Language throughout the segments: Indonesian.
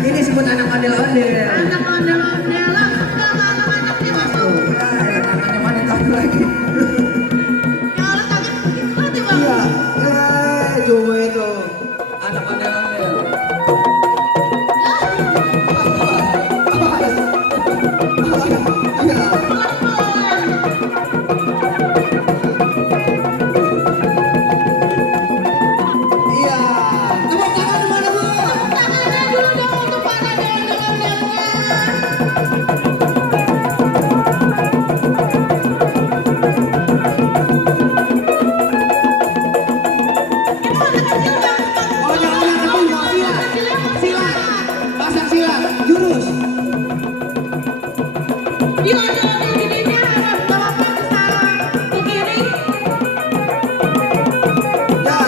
Ini sebut anak ondel-ondel. Anak ondel-ondel langsung dong anak-anaknya masuk. Namanya mana tahu lagi. Ya Allah kaget begitu nanti bang. Iya. Coba itu anak ondel-ondel. Iya. Tepuk tangan mana bu? Tangannya dulu dong untuk para ondel-ondelnya. Oh jangan tapi mau sila. Sila. Pasang sila. Jurus. Di ondel-ondel gininya harus bapak bisa ke kiri. Ya.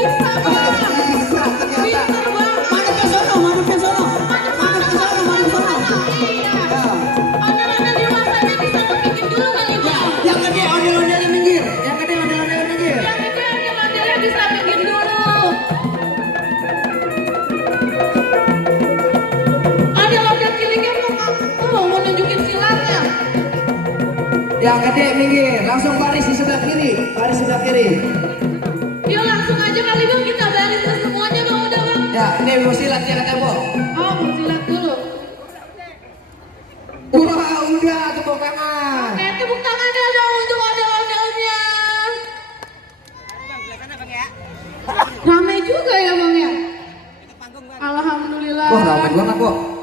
Bisa bang. Bisa ternyata. Pinter banget. Madep ke sono, madep ke sono. Madep ke sono, madep ke sono. Iya. Ya. Ondel-ondel dewasanya bisa kepikir dulu kali bang. Yang gede ondel-ondel minggir. Yang gede ondel-ondel minggir. Yang itu ondel-ondelnya bisa pikir dulu. Ondel-ondel ciliknya mau nunjukin silatnya. Yang gede minggir. Langsung baris di sebelah kiri. Baris sebelah kiri. Yuk langsung aja kali bang kita barisin semuanya bang udah bang. Ya, ini mau silat ya kata Bu. Oh mau silat dulu. Wah, udah tepuk tangan. Oke tepuk tangannya dong untuk ondel-ondelnya. Ramai juga ya bang ya. Alhamdulillah. Wah, ramai banget, Bu.